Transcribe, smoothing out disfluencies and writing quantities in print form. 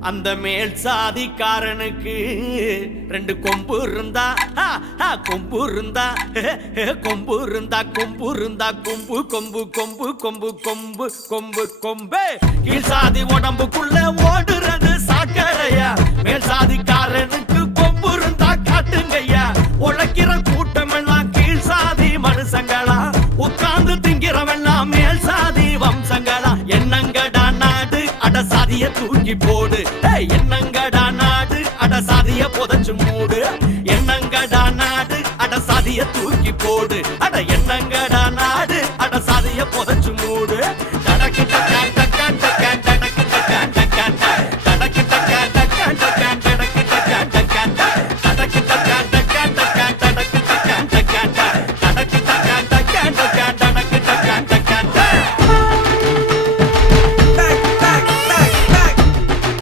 அந்த மேல் சாதிக்காரனுக்கு ரெண்டு கொம்பு இருந்தா கொம்பு இருந்தா கொம்பு இருந்தா கொம்பு இருந்தா கொம்பு கொம்பு கொம்பு கொம்பு கொம்பு கொம்பு கொம்பு கீழ் சாதி உடம்புக்குள்ள ஓடுறது சாக்கடையா மேல் சாதிக்காரனுக்கு கொம்பு இருந்தா காட்டுங்கய்யா உழைக்கிற கூட்டம் எல்லாம் கீழ் சாதி மனுஷங்களா உட்கார்ந்து திங்கிறவெல்லாம் மேல் சாதி வம்சங்களா என்னங்கடா நாடு அட சாதிய தூக்கி போடு என்னங்கடா நாடு அட சாதிய புதைச்சு மூடு என்னங்கடா நாடு அட சாதிய தூக்கி போடு அட என்னங்க